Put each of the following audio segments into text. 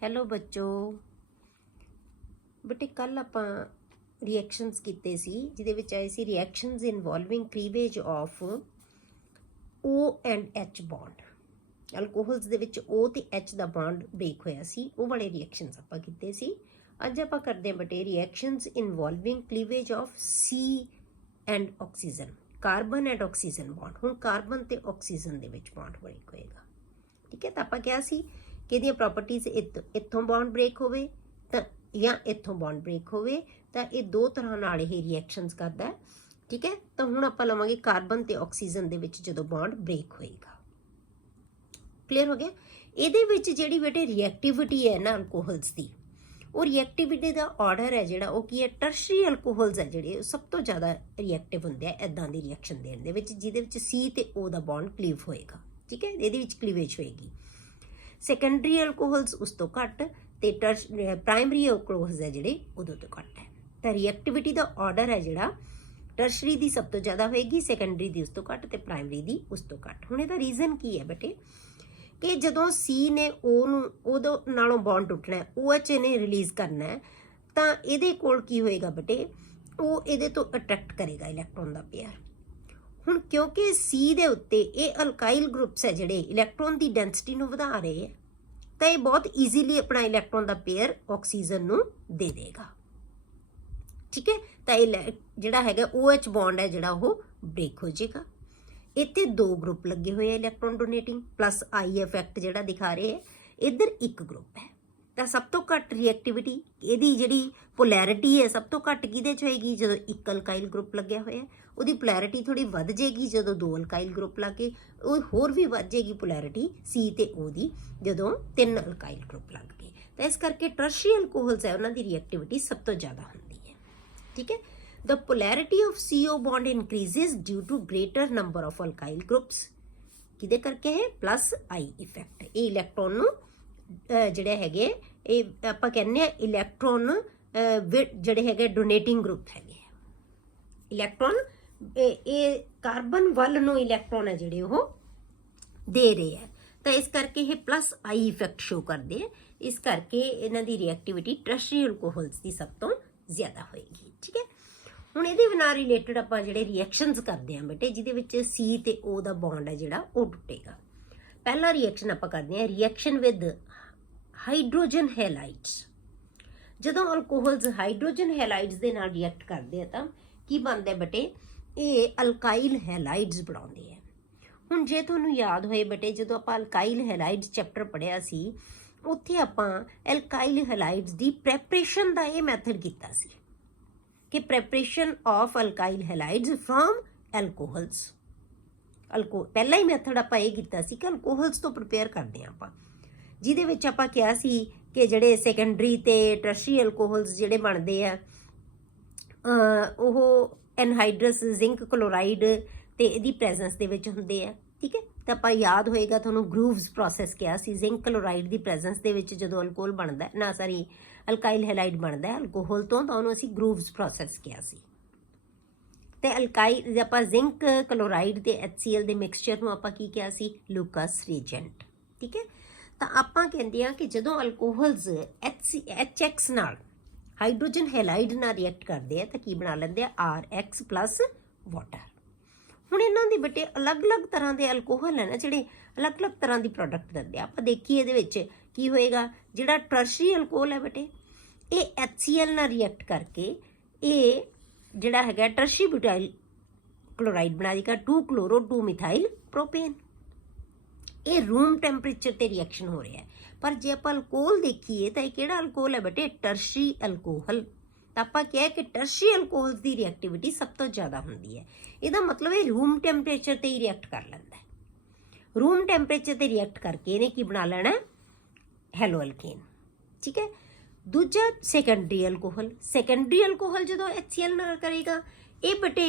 Hello ਬੱਚੋ। ਬੇਟੇ ਕੱਲ ਆਪਾਂ ਰਿਐਕਸ਼ਨਸ ਕੀਤੇ ਸੀ ਜਿਹਦੇ ਵਿੱਚ ਆਏ ਸੀ reactions involving cleavage of O and H bond. Alcohols ਦੇ ਵਿੱਚ O ਤੇ H ਦਾ ਬੌਂਡ ਬ੍ਰੇਕ ਹੋਇਆ ਸੀ, ਉਹ ਵਾਲੇ ਰਿਐਕਸ਼ਨਸ ਆਪਾਂ ਕੀਤੇ ਸੀ। ਅੱਜ ਆਪਾਂ ਕਰਦੇ ਹਾਂ ਬੇਟੇ reactions involving cleavage of C and oxygen, carbon and oxygen bond. ਹੁਣ ਕਾਰਬਨ ਤੇ ਆਕਸੀਜਨ ਦੇ ਵਿੱਚ ਬੌਂਡ ਬ੍ਰੇਕ ਹੋਏਗਾ, ਠੀਕ ਹੈ। ਤਾਂ ਆਪਾਂ ਕਿਹਾ ਸੀ ਕਿ ਇਹਦੀਆਂ ਪ੍ਰੋਪਰਟੀਜ਼ ਇੱਥੋਂ ਬੌਂਡ ਬ੍ਰੇਕ ਹੋਵੇ ਤਾਂ ਜਾਂ ਇੱਥੋਂ ਬੌਂਡ ਬ੍ਰੇਕ ਹੋਵੇ, ਤਾਂ ਇਹ ਦੋ ਤਰ੍ਹਾਂ ਨਾਲ ਇਹ ਰਿਐਕਸ਼ਨਸ ਕਰਦਾ ਹੈ, ਠੀਕ ਹੈ। ਤਾਂ ਹੁਣ ਆਪਾਂ ਲਵਾਂਗੇ ਕਾਰਬਨ ਤੇ ਆਕਸੀਜਨ ਦੇ ਵਿੱਚ ਜਦੋਂ ਬੌਂਡ ਬ੍ਰੇਕ ਹੋਏਗਾ। ਕਲੀਅਰ ਹੋ ਗਿਆ। ਇਹਦੇ ਵਿੱਚ ਜਿਹੜੀ ਬੇਟੇ ਰਿਐਕਟਿਵਿਟੀ ਹੈ ਨਾ ਅਲਕੋਹਲਸ ਦੀ, ਉਹ ਰਿਐਕਟਿਵਿਟੀ ਦਾ ਆਰਡਰ ਹੈ ਜਿਹੜਾ ਉਹ ਕੀ ਹੈ, ਟਰਸ਼ਰੀ ਅਲਕੋਹਲਸ ਹੈ ਜਿਹੜੇ ਉਹ ਸਭ ਤੋਂ ਜ਼ਿਆਦਾ ਰਿਐਕਟਿਵ ਹੁੰਦੇ ਆ ਇੱਦਾਂ ਦੀ ਰਿਐਕਸ਼ਨ ਦੇਣ ਦੇ ਵਿੱਚ, ਜਿਹਦੇ ਵਿੱਚ C ਤੇ O ਦਾ ਬੌਂਡ ਕਲੀਵ ਹੋਏਗਾ, ਠੀਕ ਹੈ। ਇਹਦੇ ਵਿੱਚ ਕਲੀਵੇਜ ਹੋਏਗੀ। ਸੈਕੰਡਰੀ ਅਲਕੋਹਲਸ ਉਸ ਤੋਂ ਘੱਟ ਤੇ ਪ੍ਰਾਇਮਰੀ ਅਲਕੋਹਲਸ ਹੈ ਜਿਹੜੇ ਉਦੋਂ ਤੋਂ ਘੱਟ ਹੈ। ਤਾਂ ਰਿਐਕਟਿਵਿਟੀ ਦਾ ਆਰਡਰ ਹੈ ਜਿਹੜਾ ਟਰਸ਼ਰੀ ਦੀ ਸਭ ਤੋਂ ਜ਼ਿਆਦਾ ਹੋਏਗੀ, ਸੈਕੰਡਰੀ ਦੀ ਉਸ ਤੋਂ ਘੱਟ ਤੇ ਪ੍ਰਾਇਮਰੀ ਦੀ ਉਸ ਤੋਂ ਘੱਟ। ਹੁਣ ਇਹਦਾ ਰੀਜ਼ਨ ਕੀ ਹੈ ਬੇਟੇ ਕਿ ਜਦੋਂ C ਨੇ O ਨੂੰ ਉਹਦੇ ਨਾਲੋਂ ਬੌਂਡ ਟੁੱਟਣਾ ਹੈ, OH ਨੇ ਰਿਲੀਜ਼ ਕਰਨਾ ਹੈ, ਤਾਂ ਇਹਦੇ ਕੋਲ ਕੀ ਹੋਏਗਾ ਬੇਟੇ, ਉਹ ਇਹਦੇ ਤੋਂ ਅਟਰੈਕਟ ਕਰੇਗਾ ਇਲੈਕਟ੍ਰੋਨ ਦਾ ਪੇਅਰ। ਹੁਣ ਕਿਉਂਕਿ C ਦੇ ਉੱਤੇ ਇਹ ਅਲਕਾਈਲ ਗਰੁੱਪਸ ਹੈ ਜਿਹੜੇ ਇਲੈਕਟ੍ਰੋਨ ਦੀ ਡੈਂਸਿਟੀ ਨੂੰ ਵਧਾ ਰਹੇ ਹੈ, ਤਾਂ ਇਹ ਬਹੁਤ ਈਜ਼ੀਲੀ ਆਪਣਾ ਇਲੈਕਟ੍ਰੋਨ ਦਾ ਪੇਅਰ ਆਕਸੀਜਨ ਨੂੰ ਦੇ ਦੇਗਾ, ਠੀਕ ਹੈ। ਤਾਂ ਇਹ ਜਿਹੜਾ ਹੈਗਾ OH ਬੌਂਡ ਹੈ ਜਿਹੜਾ ਉਹ ਬ੍ਰੇਕ ਹੋ ਜਾਏਗਾ। ਇੱਥੇ ਦੋ ਗਰੁੱਪ ਲੱਗੇ ਹੋਏ ਆ ਇਲੈਕਟ੍ਰੋਨ ਡੋਨੇਟਿੰਗ ਪਲੱਸ I ਇਫੈਕਟ ਜਿਹੜਾ ਦਿਖਾ ਰਹੇ ਹੈ, ਇੱਧਰ ਇੱਕ ਗਰੁੱਪ ਹੈ। ਤਾਂ ਸਭ ਤੋਂ ਘੱਟ ਰਿਐਕਟਿਵਿਟੀ ਇਹਦੀ ਜਿਹੜੀ ਪੋਲੈਰਿਟੀ ਹੈ ਸਭ ਤੋਂ ਘੱਟ ਕਿਹਦੇ 'ਚ ਹੋਏਗੀ, ਜਦੋਂ ਇੱਕ ਅਲਕਾਈਲ ਗਰੁੱਪ ਲੱਗਿਆ ਹੋਇਆ। ਉਹਦੀ ਪੋਲੈਰਿਟੀ ਥੋੜੀ ਵੱਧ ਜਾਏਗੀ ਜਦੋਂ ਦੋ ਅਲਕਾਈਲ ਗਰੁੱਪ ਲੱਗੇ, ਉਹ ਹੋਰ ਵੀ ਵੱਧ ਜਾਏਗੀ ਪੋਲੈਰਿਟੀ C ਤੇ O ਦੀ ਜਦੋਂ ਤਿੰਨ ਅਲਕਾਈਲ ਗਰੁੱਪ ਲੱਗ ਗਏ। ਤਾਂ ਇਸ ਕਰਕੇ ਟਰਸ਼ਰੀ ਅਲਕੋਹਲਸ ਹੈ ਉਹਨਾਂ ਦੀ ਰਿਐਕਟਿਵਿਟੀ ਸਭ ਤੋਂ ਜ਼ਿਆਦਾ ਹੁੰਦੀ ਹੈ, ਠੀਕ ਹੈ। The polarity of CO bond increases due to greater number of alkyl groups। ਕਿਹਦੇ ਕਰਕੇ ਹੈ, ਪਲੱਸ I ਇਫੈਕਟ। ਇਹ ਇਲੈਕਟ੍ਰੋਨ ਨੂੰ ਜਿਹੜੇ ਹੈਗੇ ਇਹ ਆਪਾਂ ਕਹਿੰਦੇ ਆ ਇਲੈਕਟ੍ਰੋਨ ਜਿਹੜੇ ਹੈਗੇ ਡੋਨੇਟਿੰਗ ਗਰੁੱਪ ਹੈਗੇ ਆ। ਇਲੈਕਟ੍ਰੋਨ ਇਹ ਕਾਰਬਨ ਵੱਲ ਨੂੰ ਇਲੈਕਟ੍ਰੋਨ ਹੈ ਜਿਹੜੇ ਉਹ ਦੇ ਰਹੇ ਹੈ, ਤਾਂ ਇਸ ਕਰਕੇ ਇਹ ਪਲੱਸ I ਇਫੈਕਟ ਸ਼ੋ ਕਰਦੇ ਆ। ਇਸ ਕਰਕੇ ਇਹਨਾਂ ਦੀ ਰਿਐਕਟਿਵਿਟੀ ਟਰਸ਼ਰੀ ਅਲਕੋਹਲਸ ਦੀ ਸਭ ਤੋਂ ਜ਼ਿਆਦਾ ਹੋਏਗੀ, ਠੀਕ ਹੈ। ਹੁਣ ਇਹਦੇ ਨਾਲ ਰਿਲੇਟਡ ਆਪਾਂ ਜਿਹੜੇ ਰਿਐਕਸ਼ਨਸ ਕਰਦੇ ਹਾਂ ਬੇਟੇ, ਜਿਹਦੇ ਵਿੱਚ C ਤੇ O ਦਾ ਬੌਂਡ ਹੈ ਜਿਹੜਾ ਉਹ ਟੁੱਟੇਗਾ। ਪਹਿਲਾ ਰਿਐਕਸ਼ਨ ਆਪਾਂ ਕਰਦੇ ਹਾਂ ਰਿਐਕਸ਼ਨ ਵਿਦ ਹਾਈਡਰੋਜਨ ਹੈਲਾਈਡਸ। ਜਦੋਂ ਅਲਕੋਹਲਸ ਹਾਈਡਰੋਜਨ ਹੈਲਾਈਡਸ ਦੇ ਨਾਲ ਰਿਐਕਟ ਕਰਦੇ ਆ ਤਾਂ ਕੀ ਬਣਦਾ ਬੇਟੇ, ਇਹ ਅਲਕਾਈਲ ਹੈਲਾਈਡਸ ਬਣਾਉਂਦੇ ਆ। ਹੁਣ ਜੇ ਤੁਹਾਨੂੰ ਯਾਦ ਹੋਏ ਬੇਟੇ, ਜਦੋਂ ਆਪਾਂ ਅਲਕਾਈਲ ਹੈਲਾਈਡਸ ਚੈਪਟਰ ਪੜ੍ਹਿਆ ਸੀ, ਉੱਥੇ ਆਪਾਂ ਅਲਕਾਈਲ ਹੈਲਾਈਡਸ ਦੀ ਪ੍ਰੈਪਰੇਸ਼ਨ ਦਾ ਇਹ ਮੈਥਡ ਕੀਤਾ ਸੀ ਕਿ ਪ੍ਰੈਪਰੇਸ਼ਨ ਆਫ ਅਲਕਾਈਲ ਹੈਲਾਈਡਸ ਫਰੋਮ ਐਲਕੋਹਲਸ। ਪਹਿਲਾ ਹੀ ਮੈਥਡ ਆਪਾਂ ਇਹ ਕੀਤਾ ਸੀ ਕਿ ਅਲਕੋਹਲਸ ਤੋਂ ਪ੍ਰਿਪੇਅਰ ਕਰਦੇ ਹਾਂ ਆਪਾਂ, ਜਿਹਦੇ ਵਿੱਚ ਆਪਾਂ ਕਿਹਾ ਸੀ ਕਿ ਜਿਹੜੇ ਸੈਕੰਡਰੀ ਤੇ ਟਰਸ਼ਰੀ ਅਲਕੋਹਲਸ ਜਿਹੜੇ ਬਣਦੇ ਆ ਉਹ ਐਨਹਾਈਡਰਸ ਜ਼ਿੰਕ ਕਲੋਰਾਈਡ ਤੇ ਇਹਦੀ ਪ੍ਰੈਜ਼ੈਂਸ ਦੇ ਵਿੱਚ ਹੁੰਦੇ ਆ, ਠੀਕ ਹੈ। ਤਾਂ ਆਪਾਂ ਯਾਦ ਹੋਏਗਾ ਤੁਹਾਨੂੰ ਗਰੂਵਸ ਪ੍ਰੋਸੈਸ ਕਿਹਾ ਸੀ, ਜ਼ਿੰਕ ਕਲੋਰਾਈਡ ਦੀ ਪ੍ਰੈਜ਼ੈਂਸ ਦੇ ਵਿੱਚ ਜਦੋਂ ਅਲਕੋਹਲ ਬਣਦਾ ਨਾ ਸਾਰੀ ਅਲਕਾਈਲ ਹੈਲਾਈਡ ਬਣਦਾ ਅਲਕੋਹਲ ਤੋਂ, ਤਾਂ ਉਹਨੂੰ ਅਸੀਂ ਗਰੂਵਸ ਪ੍ਰੋਸੈਸ ਕਿਹਾ ਸੀ। ਤੇ ਅਲਕਾਈਲ ਆਪਾਂ ਜ਼ਿੰਕ ਕਲੋਰਾਈਡ ਤੇ HCl ਦੇ ਮਿਕਸਚਰ ਨੂੰ ਆਪਾਂ ਕੀ ਕਿਹਾ ਸੀ, ਲੂਕਾਸ ਰੀਜੈਂਟ, ਠੀਕ ਹੈ। ਤਾਂ ਆਪਾਂ ਕਹਿੰਦੇ ਆ ਕਿ ਜਦੋਂ ਅਲਕੋਹਲਸ HX ਨਾਲ ਹਾਈਡਰੋਜਨ ਹੈਲਾਈਡ ਨਾਲ ਰਿਐਕਟ ਕਰਦੇ ਆ ਤਾਂ ਕੀ ਬਣਾ ਲੈਂਦੇ ਆ, RX ਪਲੱਸ ਵਾਟਰ। ਹੁਣ ਇਹਨਾਂ ਦੇ ਬੇਟੇ ਅਲੱਗ-ਅਲੱਗ ਤਰ੍ਹਾਂ ਦੇ ਅਲਕੋਹਲ ਹੈ ਨਾ ਜਿਹੜੇ ਅਲੱਗ-ਅਲੱਗ ਤਰ੍ਹਾਂ ਦੀ ਪ੍ਰੋਡਕਟ ਦਿੰਦੇ ਆ। ਆਪਾਂ ਦੇਖੀਏ ਇਹਦੇ ਵਿੱਚ ਕੀ ਹੋਏਗਾ, ਜਿਹੜਾ ਟਰਸ਼ਰੀ ਅਲਕੋਹਲ ਹੈ ਬੇਟੇ ਇਹ HCl ਨਾਲ ਰਿਐਕਟ ਕਰਕੇ ਇਹ ਜਿਹੜਾ ਹੈਗਾ ਟਰਸ਼ਰੀ ਬੁਟਾਈਲ ਕਲੋਰਾਈਡ ਬਣਾ ਦੇਗਾ 2 2 ਮਿਥਾਈਲ ਪ੍ਰੋਪੇਨ। ਇਹ ਰੂਮ ਟੈਂਪਰੇਚਰ ਤੇ ਰਿਐਕਸ਼ਨ ਹੋ ਰਿਹਾ ਹੈ। ਪਰ ਜੇ ਆਪਾਂ ਅਲਕੋਹਲ ਦੇਖੀਏ ਤਾਂ ਇਹ ਕਿਹੜਾ ਅਲਕੋਹਲ ਹੈ ਬੇਟੇ, ਟਰਸ਼ਰੀ ਅਲਕੋਹਲ। ਤਾਂ ਆਪਾਂ ਕਿਹਾ ਕਿ ਟਰਸ਼ਰੀ ਅਲਕੋਹਲਸ ਦੀ ਰਿਐਕਟਿਵਿਟੀ ਸਭ ਤੋਂ ਜ਼ਿਆਦਾ ਹੁੰਦੀ ਹੈ। ਇਹਦਾ ਮਤਲਬ ਇਹ ਰੂਮ ਟੈਂਪਰੇਚਰ ਤੇ ਹੀ ਰਿਐਕਟ ਕਰ ਲੈਂਦਾ ਹੈ। ਰੂਮ ਟੈਂਪਰੇਚਰ ਤੇ ਰਿਐਕਟ ਕਰਕੇ ਇਹਨੇ ਕੀ ਬਣਾ ਲੈਣਾ, ਹੈਲੋ ਅਲਕੇਨ, ਠੀਕ ਹੈ। ਦੂਜਾ ਸੈਕੰਡਰੀ ਅਲਕੋਹਲ। ਸੈਕੰਡਰੀ ਅਲਕੋਹਲ ਜਦੋਂ HCl ਨਾਲ ਕਰੇਗਾ ਇਹ ਬੇਟੇ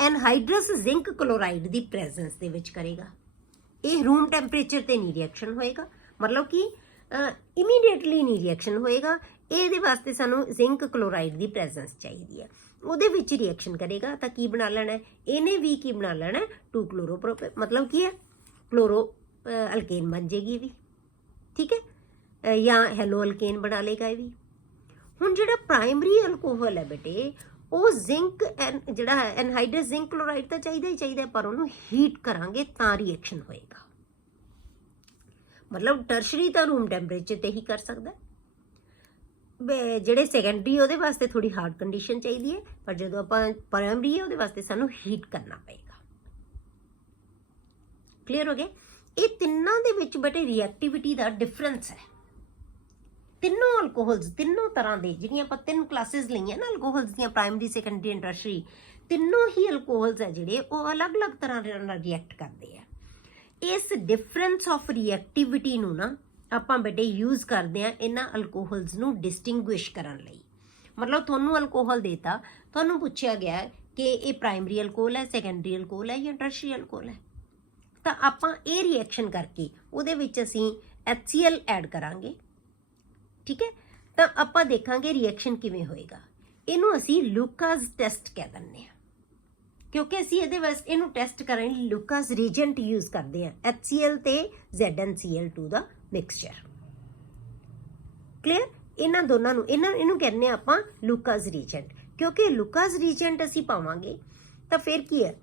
ਐਨਹਾਈਡਰਸ ਜ਼ਿੰਕ ਕਲੋਰਾਈਡ ਦੀ ਪ੍ਰੈਜ਼ੈਂਸ ਦੇ ਵਿੱਚ ਕਰੇਗਾ। ਇਹ ਰੂਮ ਟੈਂਪਰੇਚਰ ਤੇ ਨਹੀਂ ਰਿਐਕਸ਼ਨ ਹੋਏਗਾ, ਮਤਲਬ ਕਿ ਇਮੀਡੀਏਟਲੀ ਨਹੀਂ ਰਿਐਕਸ਼ਨ ਹੋਏਗਾ। ਇਹਦੇ ਵਾਸਤੇ ਸਾਨੂੰ ਜ਼ਿੰਕ ਕਲੋਰਾਈਡ ਦੀ ਪ੍ਰੈਜ਼ੈਂਸ ਚਾਹੀਦੀ ਹੈ, ਉਹਦੇ ਵਿੱਚ ਰਿਐਕਸ਼ਨ ਕਰੇਗਾ। ਤਾਂ ਕੀ ਬਣਾ ਲੈਣਾ, ਇਹਨੇ ਵੀ ਕੀ ਬਣਾ ਲੈਣਾ, 2 ਕਲੋਰੋਪ੍ਰੋਪੇਨ, ਮਤਲਬ ਕੀ ਹੈ ਕਲੋਰੋ ਅਲਕੇਨ ਬਣ ਜਾਏਗੀ ਵੀ, ਠੀਕ ਹੈ। ਜਾਂ ਹੈਲੋ ਅਲਕੇਨ ਬਣਾ ਲੇਗਾ ਇਹ ਵੀ। ਹੁਣ ਜਿਹੜਾ ਪ੍ਰਾਇਮਰੀ ਅਲਕੋਹਲ ਹੈ ਬੇਟੇ, ਉਹ ਜ਼ਿੰਕ ਜਿਹੜਾ ਹੈ ਐਨਹਾਈਡਰਸ ਜ਼ਿੰਕ ਕਲੋਰਾਈਡ ਤਾਂ ਚਾਹੀਦਾ ਹੀ ਚਾਹੀਦਾ, ਪਰ ਉਹਨੂੰ ਹੀਟ ਕਰਾਂਗੇ ਤਾਂ ਰਿਐਕਸ਼ਨ ਹੋਏਗਾ। ਮਤਲਬ ਟਰਸ਼ਰੀ ਤਾਂ ਰੂਮ ਟੈਂਪਰੇਚਰ ਤੇ ਹੀ ਕਰ ਸਕਦਾ, ਜਿਹੜੇ ਸੈਕੰਡਰੀ ਉਹਦੇ ਵਾਸਤੇ ਥੋੜੀ ਹਾਰਡ ਕੰਡੀਸ਼ਨ ਚਾਹੀਦੀ ਹੈ, ਪਰ ਜਦੋਂ ਆਪਾਂ ਪ੍ਰਾਇਮਰੀ ਹੈ ਉਹਦੇ ਵਾਸਤੇ ਸਾਨੂੰ ਹੀਟ ਕਰਨਾ ਪਏਗਾ। ਕਲੀਅਰ ਹੋ ਗਿਆ? ਇਹ ਤਿੰਨਾਂ ਦੇ ਵਿੱਚ ਬੇਟੇ ਰਿਐਕਟਿਵਿਟੀ ਦਾ ਡਿਫਰੈਂਸ ਹੈ। ਤਿੰਨੋਂ ਅਲਕੋਹਲਸ, ਤਿੰਨੋਂ ਤਰ੍ਹਾਂ ਦੇ, ਜਿਹੜੀਆਂ ਆਪਾਂ 3 ਕਲਾਸਿਸ ਲਈਆਂ ਨਾ ਅਲਕੋਹਲਸ ਦੀਆਂ, ਪ੍ਰਾਇਮਰੀ, ਸੈਕੰਡਰੀ ਐਂਡ ਟਰਸ਼ਰੀ, ਤਿੰਨੋਂ ਹੀ ਅਲਕੋਹਲਸ ਹੈ ਜਿਹੜੇ ਉਹ ਅਲੱਗ-ਅਲੱਗ ਤਰ੍ਹਾਂ ਦੇ ਨਾਲ ਰਿਐਕਟ ਕਰਦੇ ਆ। ਇਸ ਡਿਫਰੈਂਸ ਆਫ ਰਿਐਕਟਿਵਿਟੀ ਨੂੰ ਨਾ ਆਪਾਂ ਬੇਟੇ ਯੂਜ਼ ਕਰਦੇ ਆ ਇਹਨਾਂ ਅਲਕੋਹਲਸ ਨੂੰ ਡਿਸਟਿੰਗੁਇਸ਼ ਕਰਨ ਲਈ। ਮਤਲਬ ਤੁਹਾਨੂੰ ਅਲਕੋਹਲ ਦੇਤਾ, ਤੁਹਾਨੂੰ ਪੁੱਛਿਆ ਗਿਆ ਕਿ ਇਹ ਪ੍ਰਾਇਮਰੀ ਅਲਕੋਹਲ ਹੈ, ਸੈਕੰਡਰੀ ਅਲਕੋਹਲ ਹੈ ਜਾਂ ਟਰਸ਼ਰੀ ਅਲਕੋਹਲ ਹੈ, ਤਾਂ ਆਪਾਂ ਇਹ ਰਿਐਕਸ਼ਨ ਕਰਕੇ ਉਹਦੇ ਵਿੱਚ ਅਸੀਂ HCl ਐਡ ਕਰਾਂਗੇ। ਠੀਕ ਹੈ, ਤਾਂ ਆਪਾਂ ਦੇਖਾਂਗੇ ਰਿਐਕਸ਼ਨ ਕਿਵੇਂ ਹੋਏਗਾ। ਇਹਨੂੰ ਅਸੀਂ ਲੂਕਾਸ ਟੈਸਟ ਕਹਿ ਦਿੰਦੇ ਹਾਂ, ਕਿਉਂਕਿ ਅਸੀਂ ਇਹਦੇ ਵਾਸਤੇ ਇਹਨੂੰ ਟੈਸਟ ਕਰਨ ਲਈ ਲੂਕਾਸ ਰੀਜੈਂਟ ਯੂਜ਼ ਕਰਦੇ ਹਾਂ, HCl ਤੇ ZnCl2 ਦਾ ਮਿਕਸਚਰ। ਕਲੀਅਰ? ਇਹਨਾਂ ਦੋਨਾਂ ਨੂੰ ਇਹਨੂੰ ਕਹਿੰਦੇ ਆ ਆਪਾਂ ਲੂਕਾਸ ਰੀਜੈਂਟ, ਕਿਉਂਕਿ ਲੂਕਾਸ ਰੀਜੈਂਟ ਅਸੀਂ ਪਾਵਾਂਗੇ ਤਾਂ ਫਿਰ ਕੀ ਹੈ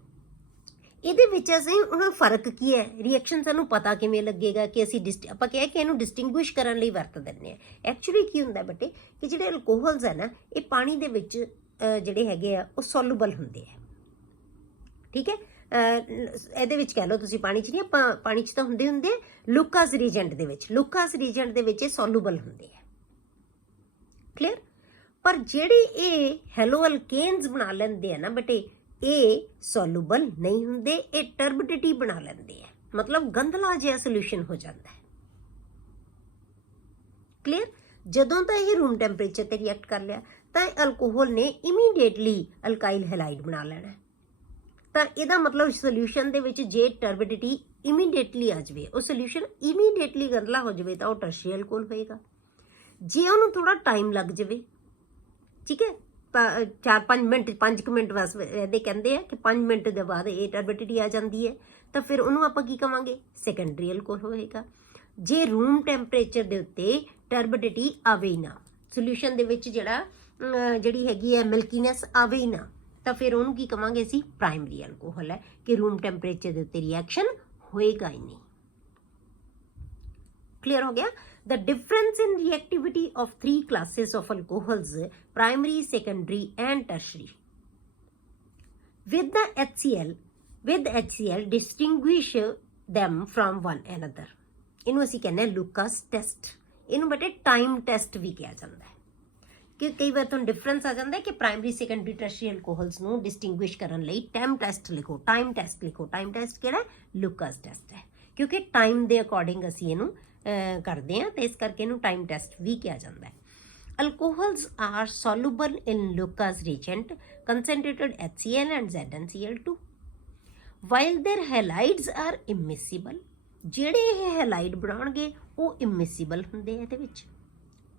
ਇਹਦੇ ਵਿੱਚ ਅਸੀਂ ਉਹਨਾਂ ਫਰਕ ਕੀ ਹੈ, ਰਿਐਕਸ਼ਨ ਸਾਨੂੰ ਪਤਾ ਕਿਵੇਂ ਲੱਗੇਗਾ ਕਿ ਅਸੀਂ ਆਪਾਂ ਕਿਹਾ ਕਿ ਇਹਨੂੰ ਡਿਸਟਿੰਗੁਇਸ਼ ਕਰਨ ਲਈ ਵਰਤ ਦਿੰਦੇ ਹਾਂ। ਐਕਚੁਅਲੀ ਕੀ ਹੁੰਦਾ ਬੇਟੇ ਕਿ ਜਿਹੜੇ ਅਲਕੋਹਲਸ ਹੈ ਨਾ, ਇਹ ਪਾਣੀ ਦੇ ਵਿੱਚ ਜਿਹੜੇ ਹੈਗੇ ਆ ਉਹ ਸੋਲੂਬਲ ਹੁੰਦੇ ਆ। ਠੀਕ ਹੈ, ਇਹਦੇ ਵਿੱਚ ਕਹਿ ਲਓ ਤੁਸੀਂ, ਪਾਣੀ 'ਚ ਨਹੀਂ, ਆਪਾਂ ਪਾਣੀ 'ਚ ਤਾਂ ਹੁੰਦੇ ਲੂਕਾਸ ਰੀਜੈਂਟ ਦੇ ਵਿੱਚ, ਲੂਕਾਸ ਰੀਜੈਂਟ ਦੇ ਵਿੱਚ ਇਹ ਸੋਲੂਬਲ ਹੁੰਦੇ ਆ। ਕਲੀਅਰ? ਪਰ ਜਿਹੜੇ ਇਹ ਹੈਲੋ ਅਲਕੇਨਸ ਬਣਾ ਲੈਂਦੇ ਆ ਨਾ ਬੇਟੇ, ਇਹ ਸੋਲੂਬਲ ਨਹੀਂ ਹੁੰਦੇ, ਇਹ ਟਰਬਿਡਿਟੀ ਬਣਾ ਲੈਂਦੇ ਆ, ਮਤਲਬ ਗੰਧਲਾ ਜਿਹਾ ਸੋਲੂਸ਼ਨ ਹੋ ਜਾਂਦਾ ਹੈ। ਕਲੀਅਰ? ਜਦੋਂ ਤਾਂ ਇਹ ਰੂਮ ਟੈਂਪਰੇਚਰ ਤੇ ਰਿਐਕਟ ਕਰ ਲਿਆ ਤਾਂ ਅਲਕੋਹਲ ਨੇ ਇਮੀਡੀਏਟਲੀ ਅਲਕਾਈਲ ਹੈਲਾਈਡ ਬਣਾ ਲੈਣਾ। ਤਾਂ ਇਹਦਾ ਮਤਲਬ ਸੋਲੂਸ਼ਨ ਦੇ ਵਿੱਚ ਜੇ ਟਰਬਿਡਿਟੀ ਇਮੀਡੀਏਟਲੀ ਆ ਜਾਵੇ, ਉਹ ਸੋਲੂਸ਼ਨ ਇਮੀਡੀਏਟਲੀ ਗੰਧਲਾ ਹੋ ਜਾਵੇ ਤਾਂ ਉਹ ਟਰਸ਼ਰੀ ਅਲਕੋਹਲ ਹੋਏਗਾ। ਜੇ ਉਹਨੂੰ ਥੋੜਾ ਟਾਈਮ ਲੱਗ ਜਾਵੇ, ਠੀਕ ਹੈ, 4-5 ਮਿੰਟ, 5 ਮਿੰਟ ਬਸ ਇਹਦੇ ਕਹਿੰਦੇ ਆ ਕਿ 5 ਮਿੰਟ ਦੇ ਬਾਅਦ ਇਹ ਟਰਬਿਡਿਟੀ ਆ ਜਾਂਦੀ ਹੈ, ਤਾਂ ਫਿਰ ਉਹਨੂੰ ਆਪਾਂ ਕੀ ਕਵਾਂਗੇ, ਸੈਕੰਡਰੀ ਅਲਕੋਹਲ ਹੋਏਗਾ। ਜੇ ਰੂਮ ਟੈਂਪਰੇਚਰ ਦੇ ਉੱਤੇ ਟਰਬਿਡਿਟੀ ਆਵੇ ਹੀ ਨਾ, ਸੋਲੂਸ਼ਨ ਦੇ ਵਿੱਚ ਜਿਹੜੀ ਹੈਗੀ ਹੈ ਮਿਲਕੀਨੈਸ ਆਵੇ ਹੀ ਨਾ, ਤਾਂ ਫਿਰ ਉਹਨੂੰ ਕੀ ਕਵਾਂਗੇ ਅਸੀਂ, ਪ੍ਰਾਇਮਰੀ ਅਲਕੋਹਲ ਹੈ, ਕਿ ਰੂਮ ਟੈਂਪਰੇਚਰ ਦੇ ਉੱਤੇ ਰਿਐਕਸ਼ਨ ਹੋਏਗਾ ਹੀ ਨਹੀਂ। ਕਲੀਅਰ ਹੋ ਗਿਆ? The difference in reactivity of 3 classes of alcohols, primary, secondary and tertiary, with HCl distinguish them from one another. ਇਹਨੂੰ ਅਸੀਂ ਕਹਿੰਦੇ ਹਾਂ ਲੂਕਾਸ ਟੈਸਟ। ਇਹਨੂੰ ਬੇਟੇ ਟਾਈਮ ਟੈਸਟ ਵੀ ਕਿਹਾ ਜਾਂਦਾ ਹੈ, ਕਿ ਕਈ ਵਾਰ ਤੁਹਾਨੂੰ ਡਿਫਰੈਂਸ ਆ ਜਾਂਦਾ ਹੈ ਕਿ ਪ੍ਰਾਇਮਰੀ, ਸੈਕੰਡਰੀ, ਟਰਸ਼ਰੀ ਅਲਕੋਹਲਸ ਨੂੰ ਡਿਸਟਿੰਗੁਇਸ਼ ਕਰਨ ਲਈ ਟਾਈਮ ਟੈਸਟ ਲਿਖੋ, ਟਾਈਮ ਟੈਸਟ ਲਿਖੋ। ਟਾਈਮ ਟੈਸਟ ਕਿਹੜਾ? ਲੂਕਾਸ ਟੈਸਟ ਹੈ, ਕਿਉਂਕਿ ਟਾਈਮ ਦੇ ਅਕੋਰਡਿੰਗ ਅਸੀਂ ਇਹਨੂੰ ਕਰਦੇ ਹਾਂ, ਤੇ ਇਸ ਕਰਕੇ ਇਹਨੂੰ ਟਾਈਮ ਟੈਸਟ ਵੀ ਕਿਹਾ ਜਾਂਦਾ ਹੈ। Alcohols are soluble in Lucas reagent, concentrated HCl and ZnCl2, while their halides are immiscible. ਜਿਹੜੇ ਇਹ ਹੈਲਾਈਡ ਬਣਾਉਣਗੇ ਉਹ ਇਮਿਸਿਬਲ ਹੁੰਦੇ ਆ ਇਹਦੇ ਵਿੱਚ।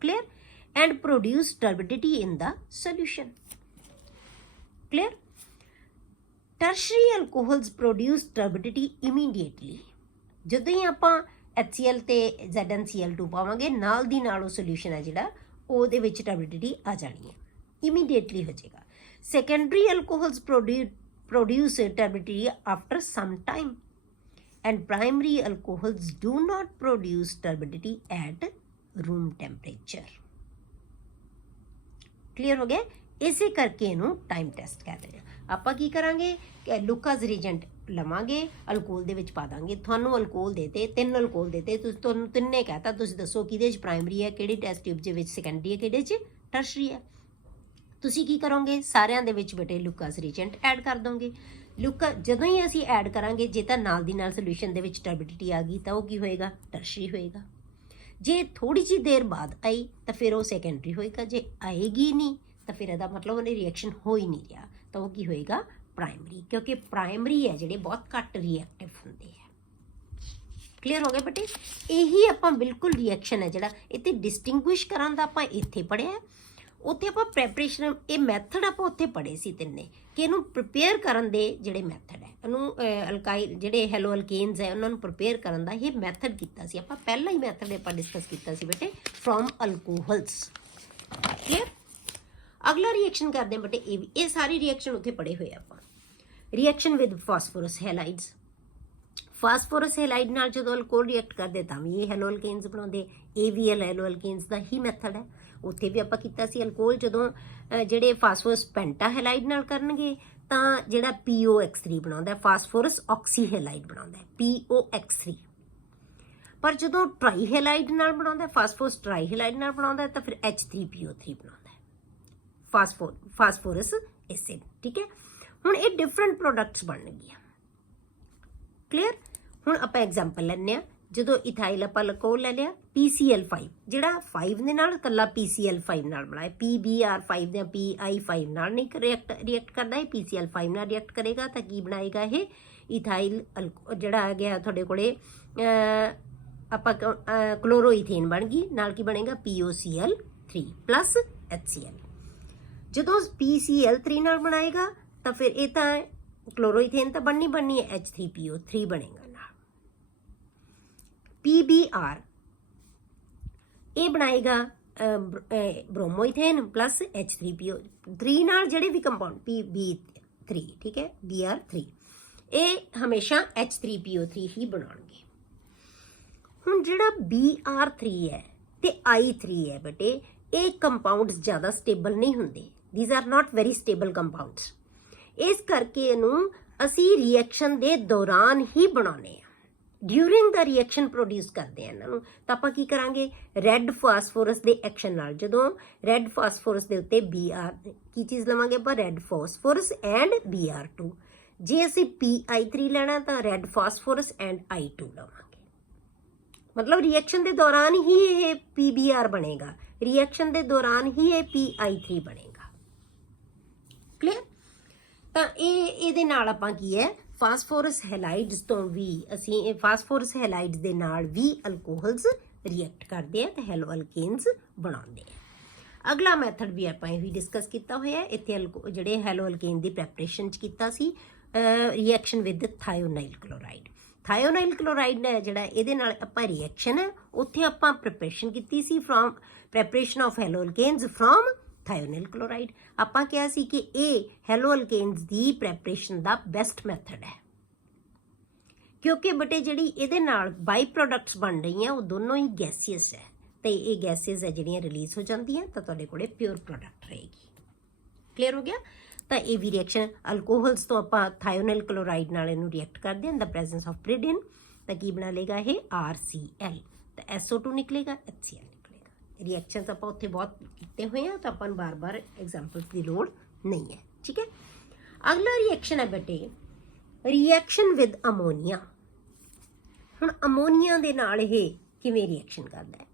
Clear? And produce turbidity in the solution. Clear? Tertiary alcohols produce turbidity immediately. ਜਦੋਂ ਹੀ ਆਪਾਂ HCl ਤੇ ZnCl2 ਪਾਵਾਂਗੇ, ਨਾਲ ਦੀ ਨਾਲ ਉਹ ਸੋਲੂਸ਼ਨ ਹੈ ਜਿਹੜਾ ਉਹਦੇ ਵਿੱਚ ਟਰਬਿਡਿਟੀ ਆ ਜਾਣੀ ਹੈ, ਇਮੀਡੀਏਟਲੀ ਹੋ ਜਾਏਗਾ। Secondary alcohols produce turbidity after some time, and primary alcohols do not produce turbidity at room temperature. Clear ਹੋ ਗਿਆ? ਇਸੇ ਕਰਕੇ ਇਹਨੂੰ ਟਾਈਮ ਟੈਸਟ ਕਹਿੰਦੇ ਆ। ਆਪਾਂ ਕੀ ਕਰਾਂਗੇ ਕਿ ਲੂਕਾਸ ਰੀਜੈਂਟ ਲਵਾਂਗੇ, ਅਲਕੋਹਲ ਦੇ ਵਿੱਚ ਪਾ ਦਾਂਗੇ। ਤੁਹਾਨੂੰ ਅਲਕੋਹਲ ਦੇਤੇ, 3 ਅਲਕੋਹਲ ਦੇਤੇ, ਤੁਸੀਂ ਤੁਹਾਨੂੰ ਤਿੰਨੇ ਕਹਤਾ, ਤੁਸੀਂ ਦੱਸੋ ਕਿਹਦੇ 'ਚ ਪ੍ਰਾਇਮਰੀ ਹੈ, ਕਿਹੜੀ ਟੈਸਟ ਟਿਊਬ ਦੇ ਵਿੱਚ ਸੈਕੰਡਰੀ ਹੈ, ਕਿਹੜੇ 'ਚ ਟਰਸ਼ਰੀ ਹੈ। ਤੁਸੀਂ ਕੀ ਕਰੋਗੇ, ਸਾਰਿਆਂ ਦੇ ਵਿੱਚ ਬੇਟੇ ਲੂਕਾਸ ਰੀਜੈਂਟ ਐਡ ਕਰ ਦੋਗੇ। ਜਦੋਂ ਹੀ ਅਸੀਂ ਐਡ ਕਰਾਂਗੇ, ਜੇ ਤਾਂ ਨਾਲ ਦੀ ਨਾਲ ਸੋਲੂਸ਼ਨ ਦੇ ਵਿੱਚ ਟਰਬਿਡਿਟੀ ਆ ਗਈ ਤਾਂ ਉਹ ਕੀ ਹੋਏਗਾ, ਟਰਸ਼ਰੀ ਹੋਏਗਾ। ਜੇ ਥੋੜੀ ਜਿਹੀ ਦੇਰ ਬਾਅਦ ਆਈ ਤਾਂ ਫਿਰ ਉਹ ਸੈਕੰਡਰੀ ਹੋਏਗਾ। ਜੇ ਆਏਗੀ ਨਹੀਂ ਤਾਂ ਫਿਰ ਇਹਦਾ ਮਤਲਬ ਉਹਨੇ ਰਿਐਕਸ਼ਨ ਹੋ ਹੀ ਨਹੀਂ ਰਿਹਾ, ਤਾਂ ਉਹ ਕੀ ਹੋਏਗਾ, ਪ੍ਰਾਇਮਰੀ, ਕਿਉਂਕਿ ਪ੍ਰਾਇਮਰੀ ਹੈ ਜਿਹੜੇ ਬਹੁਤ ਘੱਟ ਰਿਐਕਟਿਵ ਹੁੰਦੇ ਆ। ਕਲੀਅਰ ਹੋ ਗਿਆ ਬੇਟੇ? ਇਹੀ ਆਪਾਂ ਬਿਲਕੁਲ ਰਿਐਕਸ਼ਨ ਹੈ ਜਿਹੜਾ ਇੱਥੇ ਡਿਸਟਿੰਗੁਇਸ਼ ਕਰਨ ਦਾ ਆਪਾਂ ਇੱਥੇ ਪੜ੍ਹਿਆ। ਉੱਥੇ ਆਪਾਂ ਪ੍ਰੈਪਰੇਸ਼ਨ, ਇਹ ਮੈਥਡ ਆਪਾਂ ਉੱਥੇ ਪੜ੍ਹੇ ਸੀ ਤਿੰਨੇ, ਕਿ ਇਹਨੂੰ ਪ੍ਰਿਪੇਅਰ ਕਰਨ ਦੇ ਜਿਹੜੇ ਮੈਥਡ ਹੈ, ਇਹਨੂੰ ਅਲਕਾਈਲ ਜਿਹੜੇ ਹੈਲੋ ਅਲਕੇਨਸ ਹੈ ਉਹਨਾਂ ਨੂੰ ਪ੍ਰਿਪੇਅਰ ਕਰਨ ਦਾ ਇਹ ਮੈਥਡ ਕੀਤਾ ਸੀ ਆਪਾਂ। ਪਹਿਲਾ ਹੀ ਮੈਥਡ ਆਪਾਂ ਡਿਸਕਸ ਕੀਤਾ ਸੀ ਬੇਟੇ, ਫਰੋਮ ਅਲਕੋਹਲਸ। ਕਲੀਅਰ। ਅਗਲਾ ਰਿਐਕਸ਼ਨ ਕਰਦੇ ਹਾਂ ਬੇਟੇ, ਇਹ ਸਾਰੀ ਰਿਐਕਸ਼ਨ ਉੱਥੇ ਪੜ੍ਹੇ ਹੋਏ ਆਪਾਂ। Reaction with phosphorus halides. Phosphorus halide ਨਾਲ ਜਦੋਂ ਅਲਕੋਹਲ ਰਿਐਕਟ ਕਰਦੇ ਤਾਂ ਵੀ ਇਹ ਹੈਲੋ ਅਲਕੇਨਸ ਬਣਾਉਂਦੇ। ਇਹ ਵੀ ਹੈਲੋ ਅਲਕੇਨਸ ਦਾ ਹੀ ਮੈਥਡ ਹੈ। ਉੱਥੇ ਵੀ ਆਪਾਂ ਕੀਤਾ ਸੀ ਅਲਕੋਹਲ ਜਦੋਂ ਜਿਹੜੇ ਫਾਸਫੋਰਸ ਪੈਂਟਾ ਹੈਲਾਈਡ ਨਾਲ ਕਰਨਗੇ ਤਾਂ ਜਿਹੜਾ POX3 ਬਣਾਉਂਦਾ, ਫਾਸਫੋਰਸ ਆਕਸੀ ਹੈਲਾਈਡ ਬਣਾਉਂਦਾ POX3। ਪਰ ਜਦੋਂ ਟਰਾਈ ਹੈਲਾਈਡ ਨਾਲ ਬਣਾਉਂਦਾ, ਫਾਸਫੋਰਸ ਟਰਾਈ ਹੈਲਾਈਡ ਨਾਲ ਬਣਾਉਂਦਾ ਤਾਂ ਫਿਰ H3PO3 ਬਣਾਉਂਦਾ ਫਾਸਫੋਰਸ ਐਸਿਡ। ਠੀਕ ਹੈ। ਹੁਣ ਇਹ ਡਿਫਰੈਂਟ ਪ੍ਰੋਡਕਟਸ ਬਣਨਗੀਆਂ। ਕਲੀਅਰ। ਹੁਣ ਆਪਾਂ ਐਗਜ਼ਾਮਪਲ ਲੈਂਦੇ ਹਾਂ। ਜਦੋਂ ਇਥਾਈਲ ਆਪਾਂ ਅਲਕੋਹਲ ਲੈ ਲਿਆ, PCl5 ਜਿਹੜਾ 5 ਦੇ ਨਾਲ ਇਕੱਲਾ PCl5 ਨਾਲ ਬਣਾਇਆ, PBr5 ਜਾਂ PI5 ਨਾਲ ਨਹੀਂ ਰਿਐਕਟ ਕਰਦਾ, ਇਹ PCl5 ਨਾਲ ਰਿਐਕਟ ਕਰੇਗਾ ਤਾਂ ਕੀ ਬਣਾਏਗਾ ਇਹ ਇਥਾਈਲ ਜਿਹੜਾ ਆ ਗਿਆ ਤੁਹਾਡੇ ਕੋਲੇ ਆਪਾਂ ਕਲੋਰੋਈਥੇਨ ਬਣ ਗਈ, ਨਾਲ ਕੀ ਬਣੇਗਾ POCl3 ਪਲੱਸ HCl। ਜਦੋਂ PCl3 ਨਾਲ ਬਣਾਏਗਾ ਤਾਂ ਫਿਰ ਇਹ ਤਾਂ ਕਲੋਰੋਈਥੇਨ ਤਾਂ ਬਣਨੀ ਹੈ, H3PO3 ਬਣੇਗਾ ਨਾਲ। PBr ਇਹ ਬਣਾਏਗਾ ਬ੍ਰੋਮੋਈਥੇਨ ਪਲੱਸ H3PO3 ਨਾਲ ਜਿਹੜੇ ਵੀ ਕੰਪਾਊਂਡ PB3, ਠੀਕ ਹੈ, Br3 ਇਹ ਹਮੇਸ਼ਾ H3PO3 ਹੀ ਬਣਾਉਣਗੇ। ਹੁਣ ਜਿਹੜਾ Br3 ਹੈ ਤੇ I3 ਹੈ ਬੇਟੇ, ਇਹ ਕੰਪਾਊਂਡਸ ਜ਼ਿਆਦਾ ਸਟੇਬਲ ਨਹੀਂ ਹੁੰਦੇ। These are not very stable compounds. ਇਸ ਕਰਕੇ ਇਹਨੂੰ ਅਸੀਂ ਰਿਐਕਸ਼ਨ ਦੇ ਦੌਰਾਨ ਹੀ ਬਣਾਉਂਦੇ ਹਾਂ, ਡਿਊਰਿੰਗ ਦਾ ਰਿਐਕਸ਼ਨ ਪ੍ਰੋਡਿਊਸ ਕਰਦੇ ਹਾਂ ਇਹਨਾਂ ਨੂੰ। ਤਾਂ ਆਪਾਂ ਕੀ ਕਰਾਂਗੇ, ਰੈੱਡ ਫਾਸਫੋਰਸ ਦੇ ਐਕਸ਼ਨ ਨਾਲ, ਜਦੋਂ ਰੈੱਡ ਫਾਸਫੋਰਸ ਦੇ ਉੱਤੇ Br ਕੀ ਚੀਜ਼ ਲਵਾਂਗੇ ਆਪਾਂ, ਰੈੱਡ ਫਾਸਫੋਰਸ ਐਂਡ Br2। ਜੇ ਅਸੀਂ PI3 ਲੈਣਾ ਤਾਂ ਰੈੱਡ ਫਾਸਫੋਰਸ ਐਂਡ I2 ਲਵਾਂਗੇ। ਮਤਲਬ ਰਿਐਕਸ਼ਨ ਦੇ ਦੌਰਾਨ ਹੀ ਇਹ PBr ਬਣੇਗਾ, ਰਿਐਕਸ਼ਨ ਦੇ ਦੌਰਾਨ ਹੀ ਇਹ PI3 ਬਣੇਗਾ। ਕਲੀਅਰ। ਤਾਂ ਇਹਦੇ ਨਾਲ ਆਪਾਂ ਕੀ ਹੈ, ਫਾਸਫੋਰਸ ਹੈਲਾਈਡਸ ਤੋਂ ਵੀ ਅਸੀਂ ਇਹ ਫਾਸਫੋਰਸ ਹੈਲਾਈਡਸ ਦੇ ਨਾਲ ਵੀ ਅਲਕੋਹਲਸ ਰਿਐਕਟ ਕਰਦੇ ਆ ਤੇ ਹੈਲੋ ਅਲਕੇਨਸ ਬਣਾਉਂਦੇ ਆ। ਅਗਲਾ ਮੈਥਡ ਵੀ ਆਪਾਂ ਇਹ ਵੀ ਡਿਸਕਸ ਕੀਤਾ ਹੋਇਆ ਇੱਥੇ, ਜਿਹੜੇ ਹੈਲੋ ਅਲਕੇਨ ਦੀ ਪ੍ਰੈਪਰੇਸ਼ਨ 'ਚ ਕੀਤਾ ਸੀ ਰਿਐਕਸ਼ਨ ਵਿਦ ਥਾਇਓਨਾਈਲ ਕਲੋਰਾਈਡ। ਥਾਇਓਨਾਈਲ ਕਲੋਰਾਈਡ ਹੈ ਜਿਹੜਾ, ਇਹਦੇ ਨਾਲ ਆਪਾਂ ਰਿਐਕਸ਼ਨ ਹੈ ਉੱਥੇ ਆਪਾਂ ਪ੍ਰੈਪਰੇਸ਼ਨ ਕੀਤੀ ਸੀ from preparation of haloalkanes from thionyl chloride. ਆਪਾਂ ਕਿਹਾ ਸੀ ਕਿ ਇਹ ਹੈਲੋ ਅਲਕੇਨਸ ਦੀ ਪ੍ਰੈਪਰੇਸ਼ਨ ਦਾ ਬੈਸਟ ਮੈਥਡ ਹੈ, ਕਿਉਂਕਿ ਬੇਟੇ ਜਿਹੜੀ ਇਹਦੇ ਨਾਲ ਬਾਈ ਪ੍ਰੋਡਕਟਸ ਬਣ ਰਹੀਆਂ ਉਹ ਦੋਨੋਂ ਹੀ ਗੈਸੀਅਸ ਹੈ, ਤੇ ਇਹ ਗੈਸਿਸ ਹੈ ਜਿਹੜੀਆਂ ਰਿਲੀਜ਼ ਹੋ ਜਾਂਦੀਆਂ ਤਾਂ ਤੁਹਾਡੇ ਕੋਲੇ ਪਿਓਰ ਪ੍ਰੋਡਕਟ ਰਹੇਗੀ। ਕਲੀਅਰ ਹੋ ਗਿਆ। ਤਾਂ ਇਹ ਵੀ ਰਿਐਕਸ਼ਨ ਅਲਕੋਹਲਸ ਤੋਂ ਆਪਾਂ ਥਾਇਓਨਾਈਲ ਕਲੋਰਾਈਡ ਨਾਲ ਇਹਨੂੰ ਰਿਐਕਟ ਕਰਦੇ ਹਾਂ ਇਨ ਦ ਪ੍ਰੈਜ਼ੈਂਸ ਆਫ ਪ੍ਰਿਡਿਨ, ਤਾਂ ਕੀ ਬਣਾ ਲੇਗਾ ਇਹ RCl, ਤਾਂ SO2 ਨਿਕਲੇਗਾ, HCl ਨਿਕਲੇਗਾ। ਰਿਐਕਸ਼ਨਸ ਆਪਾਂ ਉੱਥੇ ਬਹੁਤ ਕੀਤੇ ਹੋਏ ਆ ਤਾਂ ਆਪਾਂ ਨੂੰ ਬਾਰ-ਬਾਰ ਐਗਜ਼ਾਮਪਲਸ ਦੀ ਲੋੜ ਨਹੀਂ ਹੈ। ਠੀਕ ਹੈ। ਅਗਲਾ ਰਿਐਕਸ਼ਨ ਹੈ ਬੇਟੇ ਰਿਐਕਸ਼ਨ ਵਿਦ ਅਮੋਨੀਆ। ਹੁਣ ਅਮੋਨੀਆ ਦੇ ਨਾਲ ਇਹ ਕਿਵੇਂ ਰਿਐਕਸ਼ਨ ਕਰਦਾ ਹੈ,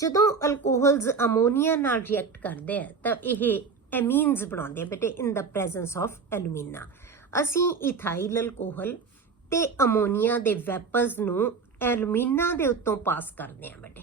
ਜਦੋਂ ਅਲਕੋਹਲਸ ਅਮੋਨੀਆ ਨਾਲ ਰਿਐਕਟ ਕਰਦੇ ਆ ਤਾਂ ਇਹ ਐਮੀਨਸ ਬਣਾਉਂਦੇ ਆ ਬੇਟੇ ਇਨ ਦਾ ਪ੍ਰੈਜ਼ੈਂਸ ਆਫ ਐਲੂਮੀਨਾ। ਅਸੀਂ ਇਥਾਈਲ ਅਲਕੋਹਲ ਤੇ ਅਮੋਨੀਆ ਦੇ ਵੈਪਰਸ ਨੂੰ ਐਲੂਮੀਨਾ ਦੇ ਉੱਤੋਂ ਪਾਸ ਕਰਦੇ ਆ ਬੇਟੇ।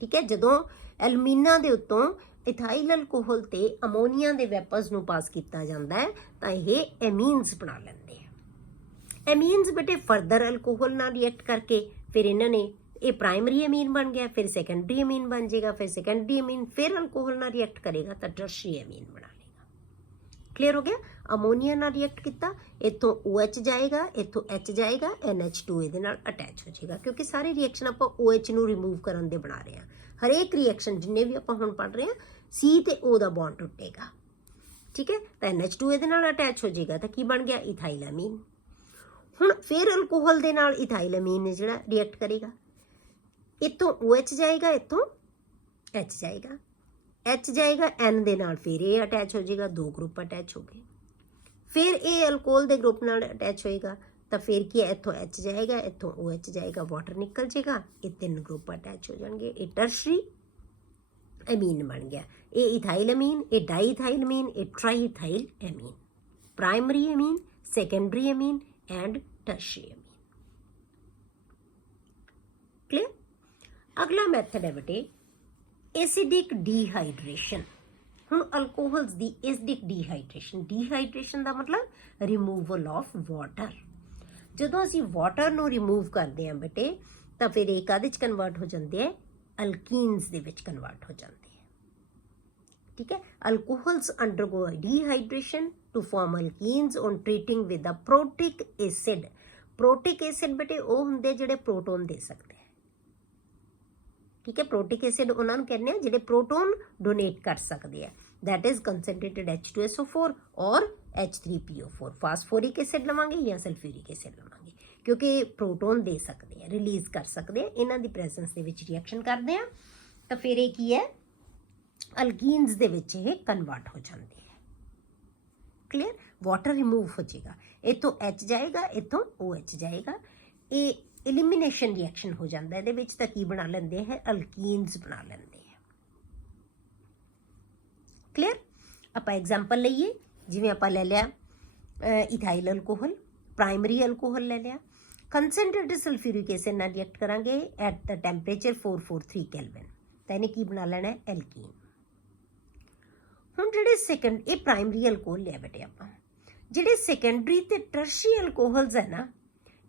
ਠੀਕ ਹੈ। ਜਦੋਂ ਐਲੂਮੀਨਾ ਦੇ ਉੱਤੋਂ ਇਥਾਈਲ ਅਲਕੋਹਲ ਤੇ ਅਮੋਨੀਆ ਦੇ ਵੈਪਰਸ ਨੂੰ ਪਾਸ ਕੀਤਾ ਜਾਂਦਾ ਹੈ ਤਾਂ ਇਹ ਐਮੀਨਸ ਬਣਾ ਲੈਂਦੇ ਆ। ਐਮੀਨਸ ਬੇਟੇ ਫਰਦਰ ਅਲਕੋਹਲ ਨਾਲ ਰਿਐਕਟ ਕਰਕੇ ਫਿਰ ਇਹਨਾਂ ਨੇ ਇਹ ਪ੍ਰਾਇਮਰੀ ਅਮੀਨ ਬਣ ਗਿਆ, ਫਿਰ ਸੈਕੰਡਰੀ ਅਮੀਨ ਬਣ ਜਾਏਗਾ, ਫਿਰ ਸੈਕੰਡਰੀ ਅਮੀਨ ਫਿਰ ਅਲਕੋਹਲ ਨਾਲ ਰਿਐਕਟ ਕਰੇਗਾ ਤਾਂ ਟਰਸ਼ਰੀ ਅਮੀਨ ਬਣਾ ਲੇਗਾ। ਕਲੀਅਰ ਹੋ ਗਿਆ। ਅਮੋਨੀਆ ਨਾਲ ਰਿਐਕਟ ਕੀਤਾ, ਇੱਥੋਂ OH ਜਾਏਗਾ, ਇੱਥੋਂ H ਜਾਏਗਾ, NH2 ਇਹਦੇ ਨਾਲ ਅਟੈਚ ਹੋ ਜਾਏਗਾ, ਕਿਉਂਕਿ ਸਾਰੇ ਰਿਐਕਸ਼ਨ ਆਪਾਂ OH ਨੂੰ ਰਿਮੂਵ ਕਰਨ ਦੇ ਬਣਾ ਰਹੇ ਹਾਂ। ਹਰੇਕ ਰਿਐਕਸ਼ਨ ਜਿੰਨੇ ਵੀ ਆਪਾਂ ਹੁਣ ਪੜ੍ਹ ਰਹੇ ਹਾਂ C ਤੇ O ਦਾ ਬੌਂਡ ਟੁੱਟੇਗਾ। ਠੀਕ ਹੈ। ਤਾਂ NH2 ਇਹਦੇ ਨਾਲ ਅਟੈਚ ਹੋ ਜਾਏਗਾ ਤਾਂ ਕੀ ਬਣ ਗਿਆ, ਇਥਾਈਲ ਅਮੀਨ। ਹੁਣ ਫਿਰ ਅਲਕੋਹਲ ਦੇ ਨਾਲ ਇਥਾਈਲ ਅਮੀਨ ਨੇ ਜਿਹੜਾ ਰਿਐਕਟ ਕਰੇਗਾ, ਇੱਥੋਂ OH ਜਾਏਗਾ, ਇੱਥੋਂ H ਜਾਏਗਾ, H ਜਾਏਗਾ N ਦੇ ਨਾਲ, ਫਿਰ ਇਹ ਅਟੈਚ ਹੋ ਜਾਏਗਾ, ਦੋ ਗਰੁੱਪ ਅਟੈਚ ਹੋ ਗਏ। ਫਿਰ ਇਹ ਅਲਕੋਹਲ ਦੇ ਗਰੁੱਪ ਨਾਲ ਅਟੈਚ ਹੋਏਗਾ ਤਾਂ ਫਿਰ ਕੀ ਹੈ, ਇੱਥੋਂ H ਜਾਏਗਾ, ਇੱਥੋਂ OH ਜਾਏਗਾ, ਵਾਟਰ ਨਿਕਲ ਜਾਏਗਾ, ਇਹ ਤਿੰਨ ਗਰੁੱਪ ਅਟੈਚ ਹੋ ਜਾਣਗੇ, ਇਹ ਟਰਸ਼ਰੀ ਅਮੀਨ ਬਣ ਗਿਆ। ਇਹ ਇਥਾਈਲ ਅਮੀਨ, ਇਹ ਡਾਈਥਾਈਲ ਅਮੀਨ, ਇਹ triethyl amine, primary amine, secondary amine and tertiary amine. Clear. ਅਗਲਾ ਮੈਥਡ ਹੈ ਬੇਟੇ एसिडिक डिहाइड्रेशन। ਹੁਣ ਅਲਕੋਹਲਸ ਦੀ ਐਸਿਡਿਕ ਡੀਹਾਈਡਰੇਸ਼ਨ ਦਾ ਮਤਲਬ ਰਿਮੂਵਲ ਆਫ ਵਾਟਰ। ਜਦੋਂ ਅਸੀਂ ਵਾਟਰ ਨੂੰ ਰਿਮੂਵ ਕਰਦੇ ਹਾਂ ਬੇਟੇ ਤਾਂ ਫਿਰ ਇਹ ਕਾਹਦੇ 'ਚ ਕਨਵਰਟ ਹੋ ਜਾਂਦੇ ਹੈ, ਅਲਕੀਨਸ ਦੇ ਵਿੱਚ ਕਨਵਰਟ ਹੋ ਜਾਂਦੇ ਹੈ। ਠੀਕ ਹੈ, alcohols undergo dehydration to form alkenes on treating with a protic acid. Protic acid ਬੇਟੇ ਉਹ ਹੁੰਦੇ ਜਿਹੜੇ ਪ੍ਰੋਟੋਨ ਦੇ ਸਕਦੇ ਹੈ। ਠੀਕ ਹੈ, ਪ੍ਰੋਟਿਕ ਐਸਿਡ ਉਹਨਾਂ ਨੂੰ ਕਹਿੰਦੇ ਆ ਜਿਹੜੇ ਪ੍ਰੋਟੋਨ ਡੋਨੇਟ ਕਰ ਸਕਦੇ ਆ। दैट इज कंसनट्रेटेड H2SO4 और H3PO4। फास्फोरिक एसिड लवांगे या सल्फ्यूरिक एसिड लवांगे क्योंकि प्रोटोन दे सकते हैं, रिलीज कर सकते हैं, इन्हां दी प्रेजेंस दे विच रिएक्शन करते हैं तो फिर ये की है अल्कीन्स दे विच ये कन्वर्ट हो जाते हैं। क्लियर, वाटर रिमूव हो जाएगा, इतों H जाएगा, इतों OH जाएगा, ये एलिमिनेशन रिएक्शन हो जाता है। इहदे विच तां की बना लेंदे हैं, अल्कीन्स बना लेंदे हैं। क्लियर, आप एग्जाम्पल लीए जिवें आप ले लिया इथाइल अल्कोहल, प्राइमरी अल्कोहल ले लिया, कंसनट्रेटेड सल्फ्यूरिक एसिड नाल रिएक्ट करांगे एट द टैंपरेचर 443 केल्विन तो इन्हें की बना लेना है, एल्कीन। हुण जिहड़े सेकंड ये प्राइमरी अल्कोहल लिया बेटे आपां, जिहड़े सैकेंडरी ते टर्शी अल्कोहल्स है ना,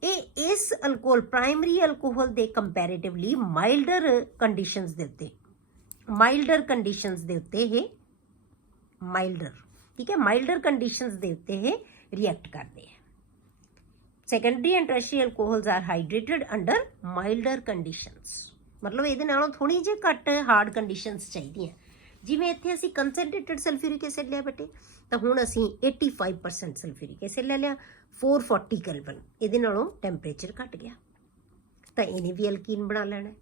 ये इस अल्कोहल प्राइमरी अल्कोहल दे कंपैरेटिवली माइल्डर कंडीशनस दे उत्ते माइल्डर ठीक है, माइल्डर कंडीशनस दे उत्ते ये रिएक्ट करते हैं। Secondary and tertiary alcohols are hydrated under milder conditions, मतलब ये नालों थोड़ी जी घट हार्ड कंडीशनस चाहिए। जिवें इत्थे असीं कंसनट्रेटेड सल्फ्यूरिक एसिड लिया बेटे तो हुण असीं 85% सल्फ्यूरिक एसिड ले लिया, 440 केल्विन, इहदे नालों टैंपरेचर घट गया तो इन्हें भी अल्कीन बना लेना है।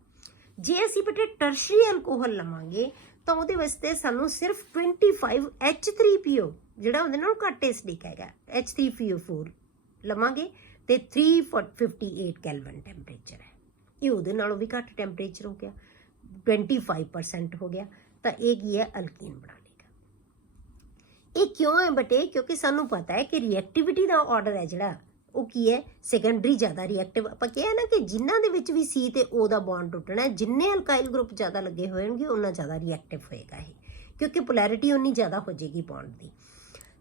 जे असीं बेटे टर्शियरी अल्कोहल लवांगे तो वो वास्ते सानू सिर्फ 25 H3PO जिहड़ा उहदे नालों घट एसिडिक हैगा H3PO4 लवांगे तो 358 केल्विन टैंपरेचर है, ये उहदे नालों भी घट टैंपरेचर हो गया, 25% हो गया तो ये की है, अल्कीन बना लेगा। ये क्यों है बेटे, क्योंकि सानू पता है कि रिएक्टिविटी का ऑर्डर है जिहड़ा वो की है, सैकेंडरी ज़्यादा रिएक्टिव। आप कहा ना कि जिन्हों के भी सी तो ओ दा बॉन्ड टुटना है, जिन्ने अल्काइल ग्रुप ज़्यादा लगे होएंगे उन्ना ज़्यादा रिएक्टिव होएगा ये, क्योंकि पोलैरिटी उन्नी ज़्यादा हो जाएगी बॉन्ड की।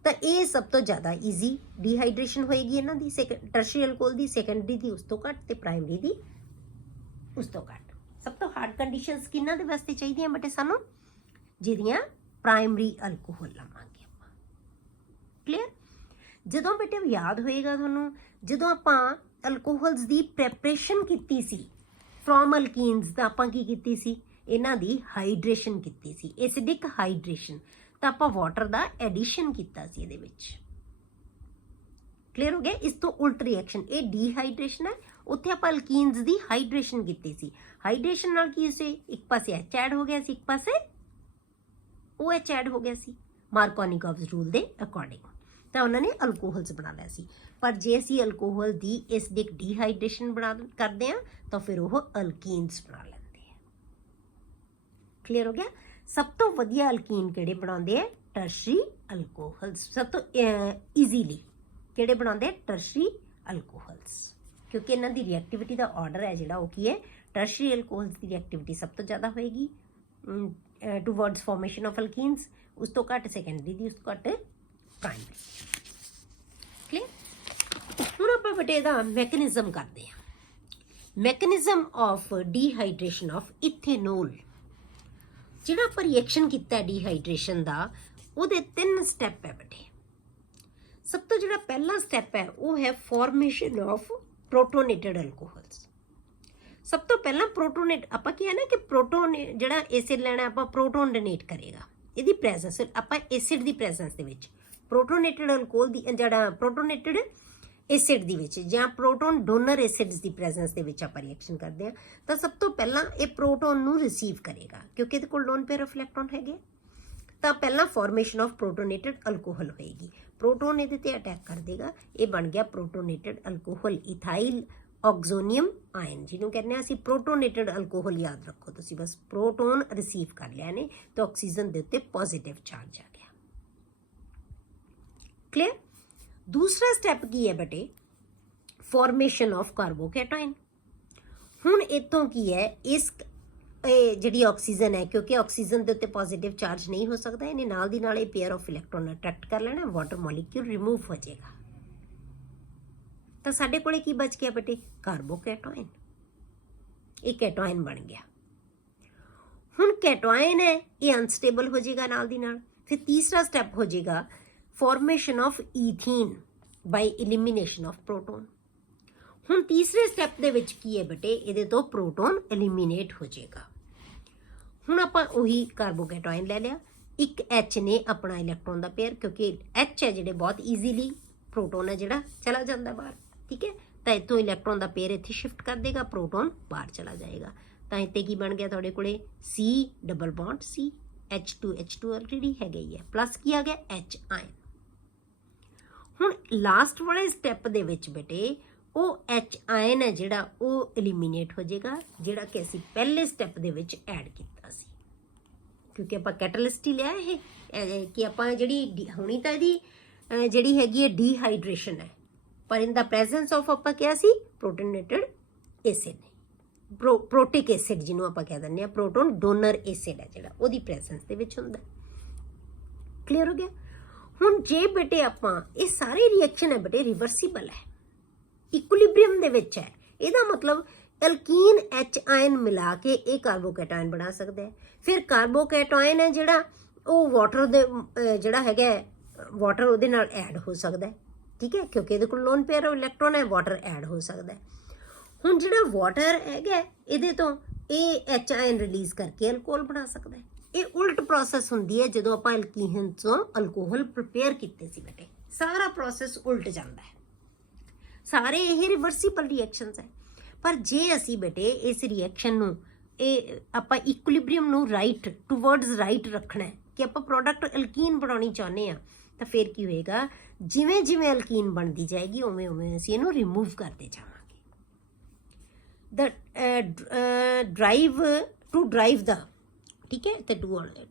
तो ये सब तो ज़्यादा ईजी डिहाइड्रेशन होएगी इन्हां दी, टर्शियरी अल्कोहल की, सैकेंडरी की उस तो घट ते प्राइमरी की उस तो घट। सब तो हार्ड कंडीशनस किन्हां दे वास्ते चाहिए बटे सानू, जिहदियां प्राइमरी अल्कोहल लवांगे आपां। क्लियर, जदों बेटे याद होएगा थानू, जदों आपां अल्कोहल्स दी प्रैपरेशन कीती सी फ्रॉम अल्कीन्स तां आपां की कीती सी, इन्हां दी हाइड्रेशन कीती सी, एसिडिक हाइड्रेशन, तां आपां वाटर दा एडिशन कीता सी इहदे विच। क्लियर हो गया, इस तो उल्ट रिएक्शन ये डिहाइड्रेशन है, उत्थे आपां अल्कीन्स दी हाइड्रेशन कीती सी। हाइड्रेशन नाल की सी, एक पासे H ऐड हो गया सी, एक पासे OH ऐड हो गया सी, मार्कोनिकोव्स रूल दे अकॉर्डिंग तो उन्होंने अल्कोहल्स बना लिया सी। पर जे असी अल्कोहल की एसिडिक डिहाइड्रेशन बना करते हैं तो फिर वो अल्कीन्स बना लेंगे हैं। क्लियर हो गया, सब तो वधिया अल्कीन किहड़े बनाते हैं, टर्शियरी अल्कोहल्स। सब तो ईजीली किहड़े बनाते हैं, टर्शियरी अल्कोहल्स, क्योंकि इन्हां दी रिएक्टिविटी का ऑर्डर है जिहड़ा वो की है, टर्शियरी अल्कोहल्स की रिएक्टिविटी सब तो ज़्यादा होएगी टूवर्ड्स फॉर्मेशन ऑफ अल्कीन्स, उस तो घट सैकेंडरी की, उस तो घट प्राइमरी। क्लियर, हुण आपां बेटे इहदा मैकेनिज्म करते हैं। Mechanism of dehydration of ethanol, जिहड़ा आपां रिएक्शन कीता है डिहाइड्रेशन दा, उहदे 3 स्टैप है बेटे। सब तो जिहड़ा पहला स्टैप है वो है फॉर्मेशन ऑफ प्रोटोनेटेड अल्कोहल्स। सब तो पहला प्रोटोनेट आपां क्या है ना कि प्रोटोन जिहड़ा एसिड लैना आपां प्रोटोन डोनेट करेगा, इहदी प्रेजेंस आपां एसिड दी प्रेजेंस दे विच प्रोटोनेटेड अल्कोहल दी जिहड़ा प्रोटोनेटेड एसिड दी विच जां प्रोटोन डोनर एसिड्स दी प्रेजेंस दे विच आपां रिएक्शन करदे हां तां सब तो पहला ये प्रोटोन नूं रिसीव करेगा, क्योंकि इहदे कोल लोन पेयर ऑफ इलैक्ट्रॉन हैगे। तां पहला फॉर्मेशन ऑफ प्रोटोनेटेड अल्कोहल होएगी, प्रोटोन इहदे ते अटैक कर देगा, ये बन गया protonated alcohol, ethyl oxonium ion, जिन्होंने कहने असीं प्रोटोनेटेड अल्कोहल, याद रखो तुसीं बस प्रोटोन रिसीव कर लिया ने तो ऑक्सीजन दे उत्ते पॉजिटिव चार्ज आ गया। क्लियर, दूसरा स्टैप की है बेटे, फॉर्मेशन ऑफ कार्बोकैटायन। हुण इत्थों की है, इस ਇਹ ਜਿਹੜੀ ਆਕਸੀਜਨ ਹੈ, ਕਿਉਂਕਿ ਆਕਸੀਜਨ ਦੇ ਉੱਤੇ ਪੋਜ਼ਿਟਿਵ ਚਾਰਜ ਨਹੀਂ ਹੋ ਸਕਦਾ, ਇਹਨੇ ਨਾਲ ਦੀ ਨਾਲ ਇਹ ਪੇਅਰ ਆਫ ਇਲੈਕਟ੍ਰੋਨ ਅਟਰੈਕਟ ਕਰ ਲੈਣਾ, ਵਾਟਰ ਮੋਲੀਕਿਊਲ ਰਿਮੂਵ ਹੋ ਜਾਏਗਾ। ਤਾਂ ਸਾਡੇ ਕੋਲੇ ਕੀ ਬਚ ਗਿਆ ਬੇਟੇ? ਕਾਰਬੋਕੈਟਾਇਨ। ਇਹ ਕੈਟਾਇਨ ਬਣ ਗਿਆ। ਹੁਣ ਕੈਟਾਇਨ ਹੈ, ਇਹ ਅਨਸਟੇਬਲ ਹੋ ਜਾਏਗਾ ਨਾਲ ਦੀ ਨਾਲ। ਫਿਰ ਤੀਸਰਾ ਸਟੈਪ ਹੋ ਜਾਏਗਾ formation of ethene by elimination of proton. ਹੁਣ ਤੀਸਰੇ ਸਟੈਪ ਦੇ ਵਿੱਚ ਕੀ ਹੈ ਬੇਟੇ? ਇਹਦੇ ਤੋਂ ਪ੍ਰੋਟੋਨ ਐਲੀਮੀਨੇਟ ਹੋ ਜਾਏਗਾ। ਹੁਣ ਆਪਾਂ ਉਹੀ ਕਾਰਬੋਕੈਟਾਇਨ ਲੈ ਲਿਆ, ਇੱਕ H ਨੇ ਆਪਣਾ ਇਲੈਕਟ੍ਰੋਨ ਦਾ ਪੇਅਰ, ਕਿਉਂਕਿ H ਹੈ ਜਿਹੜੇ ਬਹੁਤ ਈਜ਼ੀਲੀ ਪ੍ਰੋਟੋਨ ਹੈ ਜਿਹੜਾ ਚਲਾ ਜਾਂਦਾ ਬਾਹਰ, ਠੀਕ ਹੈ। ਤਾਂ ਇੱਥੋਂ ਇਲੈਕਟ੍ਰੋਨ ਦਾ ਪੇਅਰ ਇੱਥੇ ਸ਼ਿਫਟ ਕਰ ਦੇਗਾ, ਪ੍ਰੋਟੋਨ ਬਾਹਰ ਚਲਾ ਜਾਏਗਾ। ਤਾਂ ਇੱਥੇ ਕੀ ਬਣ ਗਿਆ ਤੁਹਾਡੇ ਕੋਲੇ? C double bond C, H2 already ਹੈਗਾ ਹੀ ਹੈ, ਪਲੱਸ ਕੀ ਆ ਗਿਆ? H ion. ਹੁਣ ਲਾਸਟ ਵਾਲੇ ਸਟੈਪ ਦੇ ਵਿੱਚ ਬੇਟੇ ਉਹ H ਆਇਨ ਹੈ ਜਿਹੜਾ ਉਹ ਐਲੀਮੀਨੇਟ ਹੋ ਜਾਏਗਾ, ਜਿਹੜਾ ਕਿ ਅਸੀਂ ਪਹਿਲੇ ਸਟੈਪ ਦੇ ਵਿੱਚ ਐਡ ਕੀਤਾ ਸੀ, ਕਿਉਂਕਿ ਆਪਾਂ ਕੈਟਲਿਸਟ ਹੀ ਲਿਆ ਇਹ ਕਿ ਆਪਾਂ ਜਿਹੜੀ ਹੁਣੀ ਤਾਂ ਇਹਦੀ ਜਿਹੜੀ ਹੈਗੀ ਹੈ ਡੀਹਾਈਡਰੇਸ਼ਨ ਹੈ, ਪਰ ਇਨ ਦਾ ਪ੍ਰੈਜ਼ੈਂਸ ਆਫ ਆਪਾਂ ਕਿਹਾ ਸੀ ਪ੍ਰੋਟੋਨੇਟਡ ਐਸਿਡ, ਪ੍ਰੋਟਿਕ ਐਸਿਡ ਜਿਹਨੂੰ ਆਪਾਂ ਕਹਿ ਦਿੰਦੇ ਹਾਂ, ਪ੍ਰੋਟੋਨ ਡੋਨਰ ਐਸਿਡ ਹੈ ਜਿਹੜਾ, ਉਹਦੀ ਪ੍ਰੈਜ਼ੈਂਸ ਦੇ ਵਿੱਚ ਹੁੰਦਾ। ਕਲੀਅਰ ਹੋ ਗਿਆ? ਹੁਣ ਜੇ ਬੇਟੇ ਆਪਾਂ ਇਹ ਸਾਰੇ ਰਿਐਕਸ਼ਨ ਹੈ ਬੇਟੇ ਰਿਵਰਸੀਬਲ ਹੈ, ਇਕੁਇਲਿਬ੍ਰੀਅਮ ਦੇ ਵਿੱਚ ਹੈ, ਇਹਦਾ ਮਤਲਬ ਐਲਕੀਨ H ਆਇਨ ਮਿਲਾ ਕੇ ਇਹ ਕਾਰਬੋਕੈਟਾਇਨ ਬਣਾ ਸਕਦਾ ਹੈ। ਫਿਰ ਕਾਰਬੋਕੈਟਾਇਨ ਹੈ ਜਿਹੜਾ ਉਹ ਵਾਟਰ ਦੇ ਜਿਹੜਾ ਹੈਗਾ ਵਾਟਰ ਉਹਦੇ ਨਾਲ ਐਡ ਹੋ ਸਕਦਾ ਹੈ, ਠੀਕ ਹੈ, ਕਿਉਂਕਿ ਇਹਦੇ ਕੋਲ ਲੋਨ ਪੇਅਰ ਇਲੈਕਟ੍ਰੋਨ ਹੈ, ਵਾਟਰ ਐਡ ਹੋ ਸਕਦਾ ਹੈ। ਹੁਣ ਜਿਹੜਾ ਵਾਟਰ ਹੈਗਾ ਇਹਦੇ ਤੋਂ ਇਹ H ਆਇਨ ਰਿਲੀਜ਼ ਕਰਕੇ ਅਲਕੋਹਲ ਬਣਾ ਸਕਦਾ ਹੈ। ਇਹ ਉਲਟ ਪ੍ਰੋਸੈਸ ਹੁੰਦੀ ਹੈ ਜਦੋਂ ਆਪਾਂ ਐਲਕੀਨ ਤੋਂ ਅਲਕੋਹਲ ਪ੍ਰਿਪੇਅਰ ਕੀਤੇ ਸੀ ਬੇਟੇ, ਸਾਰਾ ਪ੍ਰੋਸੈਸ ਉਲਟ ਜਾਂਦਾ ਹੈ। ਸਾਰੇ ਇਹ ਰਿਵਰਸੀਬਲ ਰਿਐਕਸ਼ਨਸ ਹੈ, ਪਰ ਜੇ ਅਸੀਂ ਬੇਟੇ ਇਸ ਰਿਐਕਸ਼ਨ ਨੂੰ ਇਹ ਆਪਾਂ ਇਕੁਇਲਿਬ੍ਰੀਅਮ ਨੂੰ ਰਾਈਟ ਟੂਵਰਡਸ ਰਾਈਟ ਰੱਖਣਾ ਹੈ ਕਿ ਆਪਾਂ ਪ੍ਰੋਡਕਟ ਐਲਕੀਨ ਬਣਾਉਣੀ ਚਾਹੁੰਦੇ ਆ, ਤਾਂ ਫਿਰ ਕੀ ਹੋਏਗਾ? ਜਿਵੇਂ ਜਿਵੇਂ ਐਲਕੀਨ ਬਣਦੀ ਜਾਏਗੀ ਉਵੇਂ ਉਵੇਂ ਅਸੀਂ ਇਹਨੂੰ ਰਿਮੂਵ ਕਰਦੇ ਜਾਵਾਂਗੇ। ਡਰਾਈਵ ਦਾ ਠੀਕ ਹੈ, ਤੇ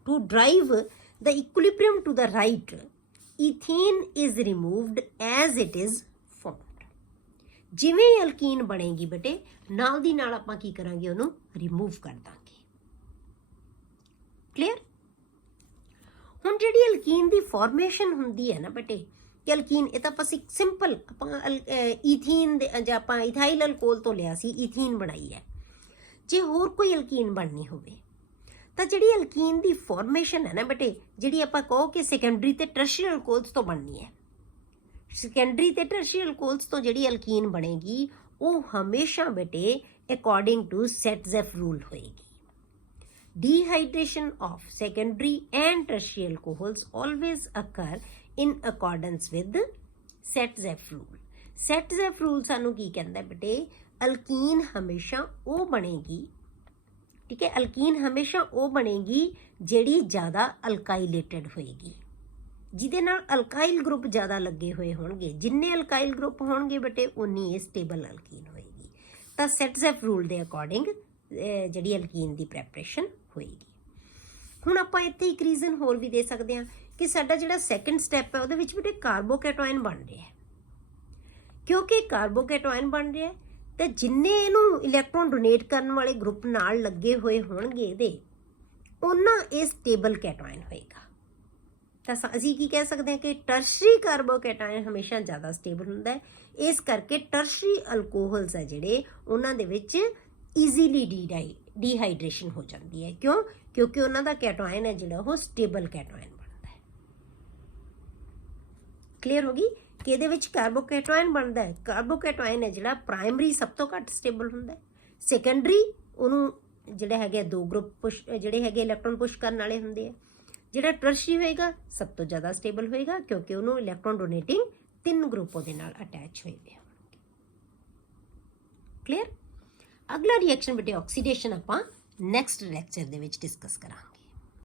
to drive the equilibrium to the right, ethene is removed as it is formed. ਜਿਵੇਂ ਐਲਕੀਨ ਬਣੇਗੀ ਬੇਟੇ ਨਾਲ ਦੀ ਨਾਲ ਆਪਾਂ ਕੀ ਕਰਾਂਗੇ? ਉਹਨੂੰ ਰਿਮੂਵ ਕਰ ਦਾਂਗੇ। ਕਲੀਅਰ? ਹੁਣ ਜਿਹੜੀ ਐਲਕੀਨ ਦੀ ਫਾਰਮੇਸ਼ਨ ਹੁੰਦੀ ਹੈ ਨਾ ਬੇਟੇ, ਕਿ ਐਲਕੀਨ ਇਹ ਤਾਂ ਆਪਾਂ ਸਿੰਪਲ ਆਪਾਂ ਈਥੀਨ ਦੇ ਜਾਂ ਆਪਾਂ ਇਥਾਈਲ ਅਲਕੋਹਲ ਤੋਂ ਲਿਆ ਸੀ, ਈਥੀਨ ਬਣਾਈ ਹੈ। ਜੇ ਹੋਰ ਕੋਈ ਐਲਕੀਨ ਬਣਨੀ ਹੋਵੇ ਤਾਂ ਜਿਹੜੀ ਐਲਕੀਨ ਦੀ ਫਾਰਮੇਸ਼ਨ ਹੈ ਨਾ ਬੇਟੇ, ਜਿਹੜੀ ਆਪਾਂ ਕਹੋ ਕਿ ਸੈਕੰਡਰੀ ਤੇ ਟਰਸ਼ੀਅਰੀ ਅਲਕੋਹਲਸ ਤੋਂ ਬਣਨੀ ਹੈ, ਸੈਕੰਡਰੀ ਤੇ ਟਰਸ਼ੀਅਰੀ ਅਲਕੋਹਲਸ ਤੋਂ ਜਿਹੜੀ ਐਲਕੀਨ ਬਣੇਗੀ ਉਹ ਹਮੇਸ਼ਾ ਬੇਟੇ ਅਕੋਰਡਿੰਗ ਟੂ ਸੈਟਜ਼ੈਫ ਰੂਲ ਹੋਏਗੀ। Dehydration of secondary and tertiary alcohols always occur in accordance with Setsef rule. Setsef rule ਸਾਨੂੰ ਕੀ ਕਹਿੰਦਾ ਬੇਟੇ? ਅਲਕੀਨ ਹਮੇਸ਼ਾ ਉਹ ਬਣੇਗੀ, ਠੀਕ ਹੈ, ਅਲਕੀਨ ਹਮੇਸ਼ਾ ਉਹ ਬਣੇਗੀ ਜਿਹੜੀ ਜ਼ਿਆਦਾ ਅਲਕਾਈਲੇਟਡ ਹੋਏਗੀ, ਜਿਹਦੇ ਨਾਲ ਅਲਕਾਈਲ ਗਰੁੱਪ ਜ਼ਿਆਦਾ ਲੱਗੇ ਹੋਏ ਹੋਣਗੇ। ਜਿੰਨੇ ਅਲਕਾਈਲ ਗਰੁੱਪ ਹੋਣਗੇ ਬੇਟੇ ਉਨੀ ਇਹ ਸਟੇਬਲ ਅਲਕੀਨ ਹੋਏਗੀ। ਤਾਂ ਸੈਟਜ਼ੈਫ ਰੂਲ ਦੇ ਅਕੋਰਡਿੰਗ ਜਿਹੜੀ ਅਲਕੀਨ ਦੀ ਪ੍ਰੈਪਰੇਸ਼ਨ ਹੋਏਗੀ। ਹੁਣ ਆਪਾਂ ਇੱਥੇ ਇੱਕ ਰੀਜ਼ਨ ਹੋਰ ਵੀ ਦੇ ਸਕਦੇ ਹਾਂ ਕਿ ਸਾਡਾ ਜਿਹੜਾ ਸੈਕੰਡ ਸਟੈਪ ਹੈ ਉਹਦੇ ਵਿੱਚ ਬੇਟੇ ਕਾਰਬੋਕੈਟਾਇਨ ਬਣ ਰਿਹਾ ਹੈ। ਕਿਉਂਕਿ ਕਾਰਬੋਕੈਟਾਇਨ ਬਣ ਰਿਹਾ ਤੇ ਜਿੰਨੇ ਇਹਨੂੰ ਇਲੈਕਟ੍ਰੋਨ ਡੋਨੇਟ ਕਰਨ ਵਾਲੇ ਗਰੁੱਪ ਨਾਲ ਲੱਗੇ ਹੋਏ ਹੋਣਗੇ ਇਹਦੇ, ਉਹਨਾਂ ਇਹ ਸਟੇਬਲ ਕੈਟਾਇਨ ਹੋਏਗਾ। ਤਾਂ ਅਸੀਂ ਕੀ ਕਹਿ ਸਕਦੇ ਹਾਂ ਕਿ ਟਰਸ਼ਰੀ ਕਾਰਬੋਕੈਟਾਇਨ ਹਮੇਸ਼ਾ ਜ਼ਿਆਦਾ ਸਟੇਬਲ ਹੁੰਦਾ ਹੈ। ਇਸ ਕਰਕੇ ਟਰਸ਼ਰੀ ਅਲਕੋਹਲਸ ਹੈ ਜਿਹੜੇ ਉਹਨਾਂ ਦੇ ਵਿੱਚ ਈਜ਼ੀਲੀ ਡੀਹਾਈਡਰੇਸ਼ਨ ਹੋ ਜਾਂਦੀ ਹੈ। ਕਿਉਂ? ਕਿਉਂਕਿ ਉਹਨਾਂ ਦਾ ਕੈਟਾਇਨ ਹੈ ਜਿਹੜਾ ਉਹ ਸਟੇਬਲ ਕੈਟਾਇਨ ਬਣਦਾ ਹੈ। ਕਲੀਅਰ ਹੋ ਗਈ ਕਿ ਇਹਦੇ ਵਿੱਚ ਕਾਰਬੋਕੈਟਾਇਨ ਬਣਦਾ ਹੈ। ਕਾਰਬੋਕੈਟਾਇਨ ਹੈ ਜਿਹੜਾ ਪ੍ਰਾਇਮਰੀ ਸਭ ਤੋਂ ਘੱਟ ਸਟੇਬਲ ਹੁੰਦਾ ਹੈ, ਸੈਕੰਡਰੀ ਉਹਨੂੰ ਜਿਹੜੇ ਹੈਗੇ ਦੋ ਗਰੁੱਪ ਜਿਹੜੇ ਹੈਗੇ ਇਲੈਕਟ੍ਰੋਨ ਪੁਸ਼ ਕਰਨ ਵਾਲੇ ਹੁੰਦੇ ਆ, ਜਿਹੜਾ ਟਰਸ਼ਰੀ ਹੋਏਗਾ ਸਭ ਤੋਂ ਜ਼ਿਆਦਾ ਸਟੇਬਲ ਹੋਏਗਾ ਕਿਉਂਕਿ ਉਹਨੂੰ ਇਲੈਕਟ੍ਰੋਨ ਡੋਨੇਟਿੰਗ 3 ਗਰੁੱਪ ਉਹਦੇ ਨਾਲ ਅਟੈਚ ਹੋਏ ਹੋਣਗੇ। ਕਲੀਅਰ? ਅਗਲਾ ਰਿਐਕਸ਼ਨ ਬੇਟੇ ਆਕਸੀਡੇਸ਼ਨ ਆਪਾਂ ਨੈਕਸਟ ਲੈਕਚਰ ਦੇ ਵਿੱਚ ਡਿਸਕਸ ਕਰਾਂਗੇ।